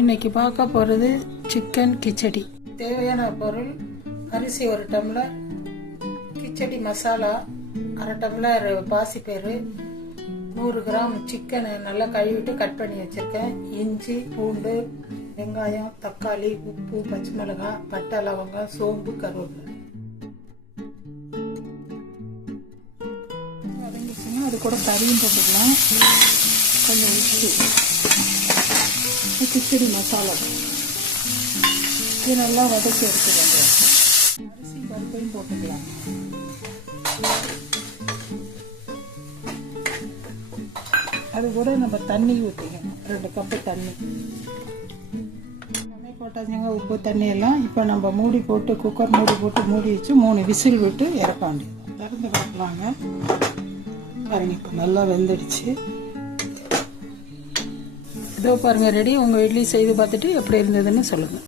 இன்னைக்கு பார்க்க போகிறது சிக்கன் கிச்சடி. தேவையான பொருள்: அரிசி 1 டம்ளர், கிச்சடி மசாலா 1/2 டம்ளர், பாசிப்பயிறு, 100 கிராம் சிக்கனை நல்லா கழுவிட்டு கட் பண்ணி வச்சுருக்கேன், இஞ்சி, பூண்டு, வெங்காயம், தக்காளி, உப்பு, பச்சை மிளகாய், பட்டை, லவங்கம், சோம்பு, கருவேப்பிலை. வதங்கிச்சுன்னா அது கூட கறியும் போட்டுக்கலாம், கொஞ்சம் உப்பு, கிச்சடி மசாலா இது நல்லா வதக்கி எடுத்துக்கோங்க. அரிசி பருப்பையும் போட்டுக்கலாம். அது கூட நம்ம தண்ணி ஊற்றிக்கணும், 2 கப்பு தண்ணி எல்லாமே போட்டாச்சுங்க. உப்பு தண்ணி எல்லாம் இப்போ நம்ம மூடி போட்டு, குக்கர் மூடி போட்டு மூடி வச்சு 3 விசில் விட்டு இறக்க வேண்டியது. திறந்து பார்க்கலாங்க. பாருங்க, இப்போ நல்லா வெந்துடுச்சு. இதோ பாருங்கள், ரெடி. உங்கள் இட்லி செய்து பார்த்துட்டு எப்படி இருந்ததுன்னு சொல்லுங்கள்.